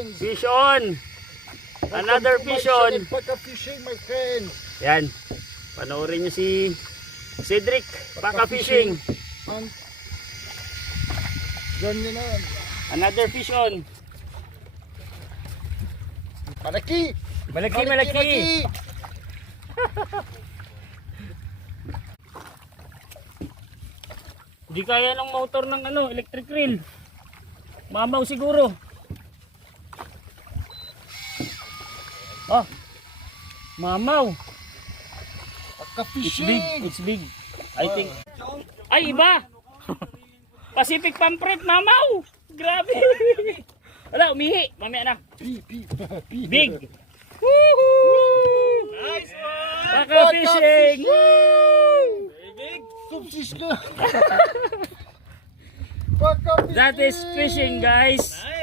friends. Fish on. Another fish on. Pagka fishing, my friends. Yan. Panoorin nyo si Cedric. Paka fishing. Ganyan na. Another fish on. Malaki. Malaki. Hindi kaya ng motor ng electric reel. Mamaw siguro. Oh. Mamaw. Pagka It's fishing. big. It's big. I think. Ay, iba. Pacific Pamphret, mamaw. Grabe. Wala, umihi. Mamaya na. Big. Woohoo! Nice one! Paka fishing! Woo! Big. Subsis na. Pagka fishing. That is fishing, guys. Nice.